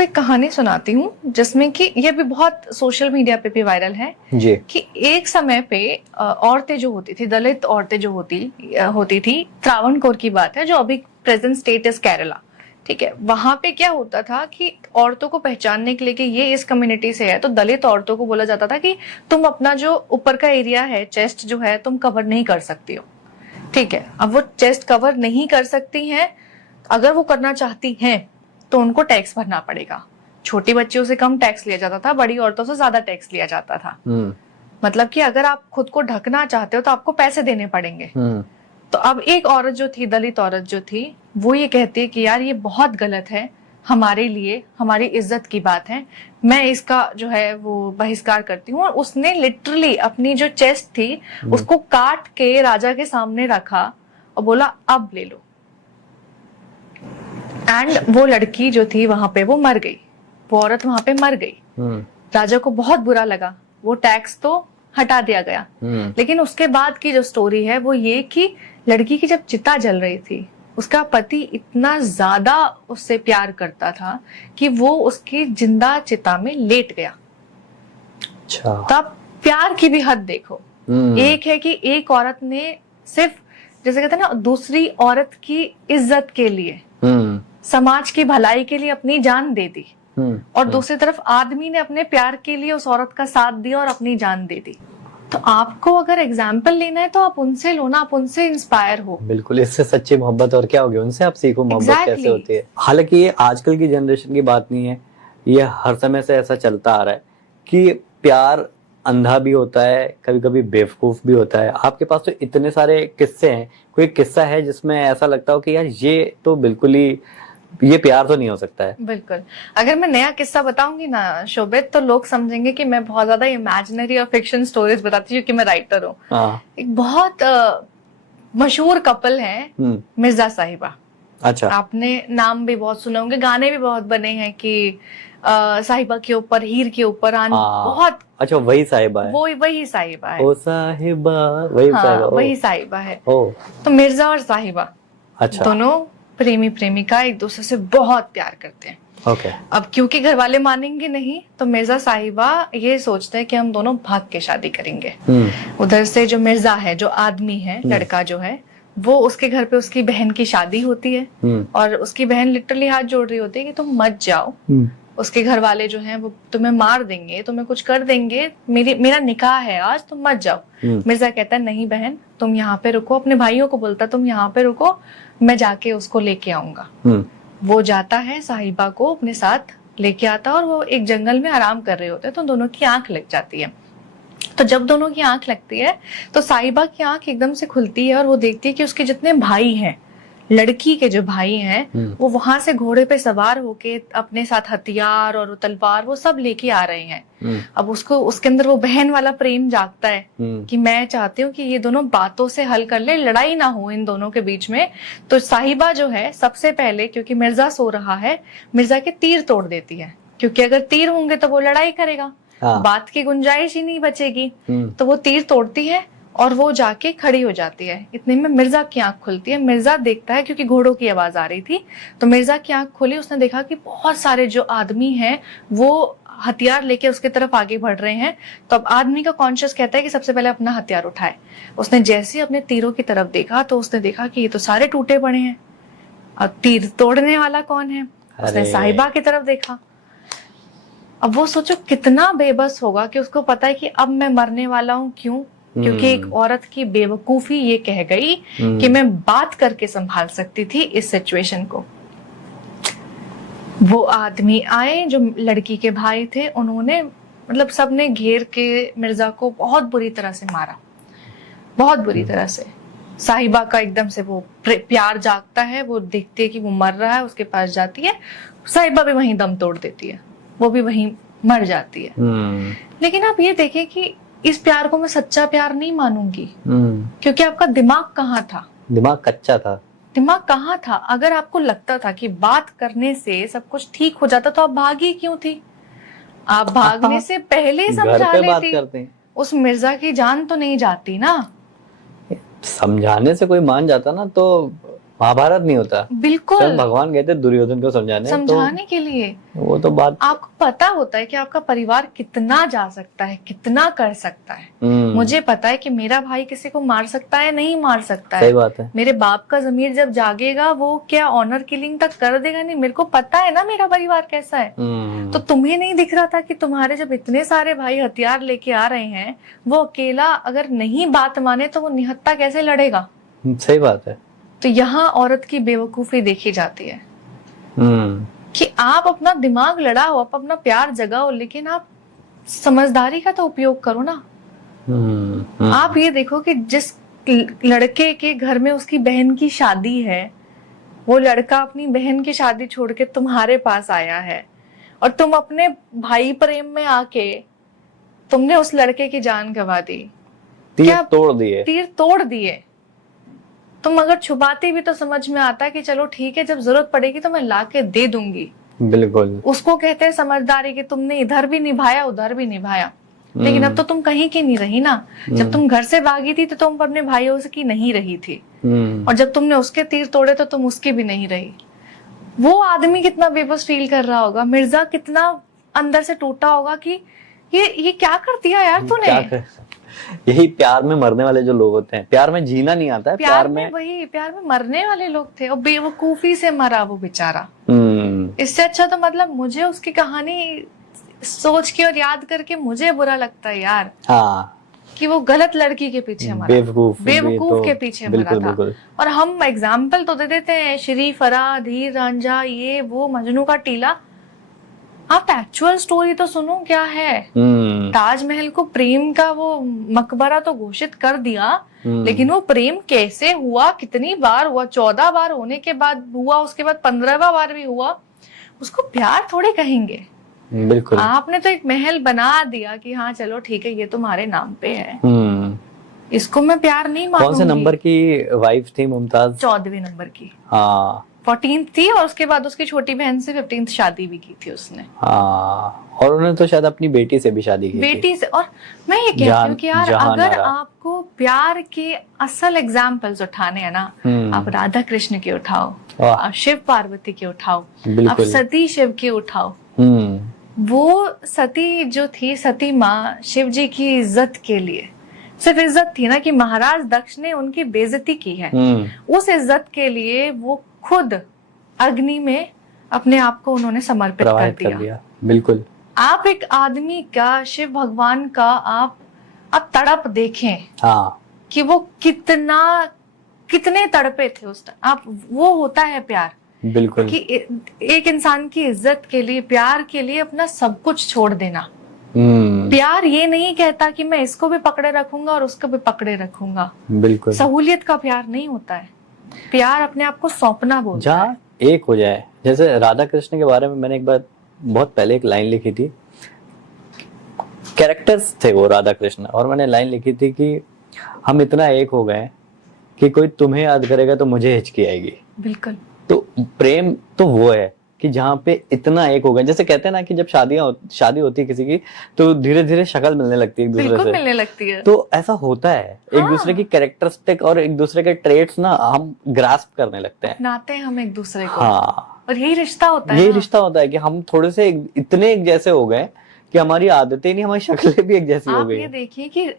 आपको एक कहानी सुनाती हूँ जिसमें कि ये भी बहुत सोशल मीडिया पे भी वायरल है जी। कि एक समय पे औरतें जो होती थी, दलित औरतें जो होती थी, त्रावणकोर की बात है, जो अभी प्रेजेंट स्टेट इज केरला, ठीक है। वहां पे क्या होता था कि औरतों को पहचानने के लिए कि ये इस कम्युनिटी से है, तो दलित औरतों को बोला जाता था कि तुम अपना जो ऊपर का एरिया है, चेस्ट जो है, तुम कवर नहीं कर सकती हो, ठीक है। अब वो चेस्ट कवर नहीं कर सकती हैं, अगर वो करना चाहती हैं तो उनको टैक्स भरना पड़ेगा। छोटी बच्चियों से कम टैक्स लिया जाता था, बड़ी औरतों से ज्यादा टैक्स लिया जाता था। मतलब कि अगर आप खुद को ढकना चाहते हो तो आपको पैसे देने पड़ेंगे। तो अब एक औरत जो थी, दलित औरत जो थी, वो ये कहती है कि यार ये बहुत गलत है, हमारे लिए, हमारी इज्जत की बात है, मैं इसका जो है वो बहिष्कार करती हूँ। और उसने लिटरली अपनी जो चेस्ट थी उसको काट के राजा के सामने रखा और बोला अब ले लो। एंड वो लड़की जो थी वहां पे वो मर गई, वो औरत वहां पे मर गई। राजा को बहुत बुरा लगा, वो टैक्स तो हटा दिया गया। लेकिन उसके बाद की जो स्टोरी है वो ये कि लड़की की जब चिता जल रही थी, उसका पति इतना ज्यादा उससे प्यार करता था कि वो उसकी जिंदा चिता में लेट गया। अच्छा। तब प्यार की भी हद देखो। एक है कि एक औरत ने सिर्फ, जैसे कहते हैं ना, दूसरी औरत की इज्जत के लिए, समाज की भलाई के लिए अपनी जान दे दी, और दूसरी तरफ आदमी ने अपने प्यार के लिए उस औरत का साथ दिया और अपनी जान दे दी। तो आपको अगर एग्जाम्पल लेना है तो आप उनसे लो ना, आप उनसे इंस्पायर हो। बिल्कुल, इससे सच्ची मोहब्बत और क्या होगी, उनसे आप सीखो मोहब्बत कैसे होती है। हालांकि ये आजकल की जनरेशन की बात नहीं है, ये हर समय से ऐसा चलता आ रहा है कि प्यार अंधा भी होता है, कभी कभी बेवकूफ भी होता है। आपके पास तो इतने सारे किस्से हैं, कोई किस्सा है जिसमें ऐसा लगता हो कि यार ये तो बिल्कुल ही, ये प्यार तो नहीं हो सकता है? बिल्कुल। अगर मैं नया किस्सा बताऊंगी ना शोभित, तो लोग समझेंगे कि मैं बहुत ज्यादा इमेजिनरी और फिक्शन स्टोरीज बताती हूँ, क्योंकि मैं राइटर हूँ। एक बहुत मशहूर कपल है, मिर्जा साहिबा। अच्छा। आपने नाम भी बहुत सुने होंगे, गाने भी बहुत बने हैं कि साहिबा के ऊपर, हीर के ऊपर बहुत। अच्छा, वही साहिबा है? वही साहिबा है। ओ साहिबा, वही साहिबा। वही साहिबा है। तो मिर्जा और साहिबा, अच्छा, दोनों प्रेमी प्रेमिका एक दूसरे से बहुत प्यार करते हैं। ओके। अब क्योंकि घर वाले मानेंगे नहीं, तो मिर्जा साहिबा ये सोचते हैं कि हम दोनों भाग के शादी करेंगे। उधर से जो मिर्जा है, जो आदमी है, लड़का जो है, वो उसके घर पे उसकी बहन की शादी होती है, और उसकी बहन लिटरली हाथ जोड़ रही होती है कि तुम मत जाओ, उसके घर वाले जो हैं वो तुम्हें मार देंगे, तुम्हें कुछ कर देंगे, मेरा निकाह है आज, तुम मत जाओ। मिर्जा कहता है नहीं बहन, तुम यहाँ पे रुको, अपने भाइयों को बोलता तुम यहाँ पे रुको, मैं जाके उसको लेके आऊंगा। वो जाता है, साहिबा को अपने साथ लेके आता है, और वो एक जंगल में आराम कर रहे होते हैं, तो दोनों की आंख लग जाती है। तो जब दोनों की आंख लगती है तो साहिबा की आंख एकदम से खुलती है, और वो देखती है कि उसके जितने भाई हैं, लड़की के जो भाई हैं, वो वहां से घोड़े पे सवार होके अपने साथ हथियार और तलवार वो सब लेके आ रहे हैं। अब उसको, उसके अंदर वो बहन वाला प्रेम जागता है कि मैं चाहती हूँ कि ये दोनों बातों से हल कर ले, लड़ाई ना हो इन दोनों के बीच में। तो साहिबा जो है सबसे पहले, क्योंकि मिर्जा सो रहा है, मिर्जा के तीर तोड़ देती है, क्योंकि अगर तीर होंगे तो वो लड़ाई करेगा, बात की गुंजाइश ही नहीं बचेगी। तो वो तीर तोड़ती है और वो जाके खड़ी हो जाती है। इतने में मिर्जा की आंख खुलती है। मिर्जा देखता है, क्योंकि घोड़ों की आवाज आ रही थी, तो मिर्जा की आंख खुली, उसने देखा कि बहुत सारे जो आदमी हैं वो हथियार लेके उसके तरफ आगे बढ़ रहे हैं। तो अब आदमी का कॉन्शियस कहता है कि सबसे पहले अपना हथियार उठाए। उसने जैसे ही अपने तीरों की तरफ देखा तो उसने देखा कि ये तो सारे टूटे पड़े हैं, अब तीर तोड़ने वाला कौन है? उसने साहिबा की तरफ देखा। अब वो सोचो कितना बेबस होगा कि उसको पता है कि अब मैं मरने वाला हूँ। क्यों? क्योंकि एक औरत की बेवकूफी ये कह गई कि मैं बात करके संभाल सकती थी इस सिचुएशन को। वो आदमी आए जो लड़की के भाई थे, उन्होंने, मतलब सबने घेर के मिर्जा को बहुत बुरी तरह से मारा, बहुत बुरी तरह से। साहिबा का एकदम से वो प्यार जागता है, वो देखती है कि वो मर रहा है, उसके पास जाती है, साहिबा भी वहीं दम तोड़ देती है, वो भी वहीं मर जाती है। लेकिन आप ये देखें कि इस प्यार को मैं सच्चा प्यार नहीं मानूंगी, क्योंकि आपका दिमाग कहाँ था? दिमाग कच्चा था। दिमाग कहाँ था? अगर आपको लगता था कि बात करने से सब कुछ ठीक हो जाता तो आप भागी क्यों थी? आप भागने से पहले समझा लेती, उस मिर्जा की जान तो नहीं जाती ना। समझाने से कोई मान जाता ना तो महाभारत नहीं होता। बिल्कुल स्वयं भगवान गए थे दुर्योधन को समझाने के लिए। वो तो बात आपको पता होता है कि आपका परिवार कितना जा सकता है, कितना कर सकता है। मुझे पता है कि मेरा भाई किसी को मार सकता है, नहीं मार सकता है। सही बात है। मेरे बाप का ज़मीर जब जागेगा वो क्या ऑनर किलिंग तक कर देगा? नहीं, मेरे को पता है ना मेरा परिवार कैसा है। तो तुम्हें नहीं दिख रहा था कि तुम्हारे जब इतने सारे भाई हथियार लेके आ रहे हैं, वो अकेला अगर नहीं बात माने तो वो निहत्था कैसे लड़ेगा? सही बात है। तो यहाँ औरत की बेवकूफी देखी जाती है कि आप अपना दिमाग लड़ाओ, आप अपना प्यार जगाओ, लेकिन आप समझदारी का तो उपयोग करो ना। आप ये देखो कि जिस लड़के के घर में उसकी बहन की शादी है, वो लड़का अपनी बहन की शादी छोड़ के तुम्हारे पास आया है, और तुम अपने भाई प्रेम में आके तुमने उस लड़के की जान गंवा दी, तीर तोड़ दिए। तीर तोड़ दिए। तुम अगर छुपाती भी तो समझ में आता है कि चलो ठीक है, जब जरूरत पड़ेगी तो मैं लाके दे दूंगी। बिल्कुल। उसको कहते हैं समझदारी कि तुमने इधर भी निभाया उधर भी निभाया। लेकिन अब तो तुम कहीं की नहीं रही ना। जब तुम घर से भागी थी तो तुम अपने भाइयों की नहीं रही थी, और जब तुमने उसके तीर तोड़े तो तुम उसकी भी नहीं रही। वो आदमी कितना बेबस फील कर रहा होगा, मिर्जा कितना अंदर से टूटा होगा कि ये क्या कर दिया यार तूने। यही प्यार में मरने वाले जो लोग होते हैं, प्यार में जीना नहीं आता है, प्यार में प्यार में मरने वाले लोग थे, और बेवकूफी से मरा वो बेचारा। इससे अच्छा तो मतलब मुझे उसकी कहानी सोच के और याद करके मुझे बुरा लगता है यार। हाँ। कि वो गलत लड़की के पीछे मरा, बेवकूफ के पीछे मरा था। और हम एग्जाम्पल तो दे देते हैं, श्री फरा, धीर रांझा, ये वो, मजनू का टीला। आप एक्चुअल स्टोरी तो सुनो क्या है। ताजमहल को प्रेम का वो मकबरा तो घोषित कर दिया, लेकिन वो प्रेम कैसे हुआ, कितनी बार हुआ, 14 बार होने के बाद हुआ, उसके बाद 15वां बार भी हुआ, उसको प्यार थोड़े कहेंगे। बिल्कुल। आपने तो एक महल बना दिया कि हाँ चलो ठीक है, ये तुम्हारे नाम पे है, इसको मैं प्यार नहीं मानूंगी। कौन से नंबर की वाइफ थी मुमताज? 14वें नंबर की। हाँ। 14th थी, और उसके बाद उसकी छोटी बहन से 15th शादी भी की थी उसने। हाँ, और उन्होंने तो शायद अपनी बेटी से भी शादी की बेटी से। और मैं ये कहती हूँ कि यार अगर आपको प्यार के असल एग्जाम्पल्स उठाने हैं ना, आप राधा कृष्ण के उठाओ, आप शिव पार्वती के उठाओ, आप सती शिव के उठाओ। वो सती जो थी, सती माँ, शिव जी की इज्जत के लिए सिर्फ इज्जत थी ना कि महाराज दक्ष ने उनकी बेइज्जती की है, उस इज्जत के लिए वो खुद अग्नि में अपने आप को उन्होंने समर्पित कर दिया। बिल्कुल। आप एक आदमी का, शिव भगवान का आप तड़प देखें। हाँ। कि वो कितने तड़पे थे उस टाइम। आप, वो होता है प्यार। बिल्कुल। कि एक इंसान की इज्जत के लिए, प्यार के लिए अपना सब कुछ छोड़ देना। प्यार ये नहीं कहता कि मैं इसको भी पकड़े रखूंगा और उसको भी पकड़े रखूंगा। बिल्कुल। सहूलियत का प्यार नहीं होता है। प्यार अपने आप को सौंपना बोलता है, एक हो जाए। जैसे राधा कृष्ण के बारे में मैंने एक बार बहुत पहले एक लाइन लिखी थी, कैरेक्टर्स थे वो राधा कृष्ण, और मैंने लाइन लिखी थी कि हम इतना एक हो गए कि कोई तुम्हें याद करेगा तो मुझे हिचकी आएगी। बिल्कुल। तो प्रेम तो वो है कि जहाँ पे इतना एक हो गए। जैसे कहते हैं ना कि जब शादी होती है किसी की तो धीरे धीरे शक्ल मिलने लगती है एक दूसरे से, मिलने लगती है। तो ऐसा होता है। हाँ। एक दूसरे की कैरेक्टरिस्टिक और एक दूसरे के ट्रेट्स ना हम ग्रास्प करने लगते हैं, अपनाते हैं हम एक दूसरे को। हाँ। और यही रिश्ता होता है। यही रिश्ता होता है कि हम थोड़े से इतने एक जैसे हो गए कि हमारी आदतें नहीं, हमारी शक्लें भी एक जैसी हो गई। आप ये देखिए कि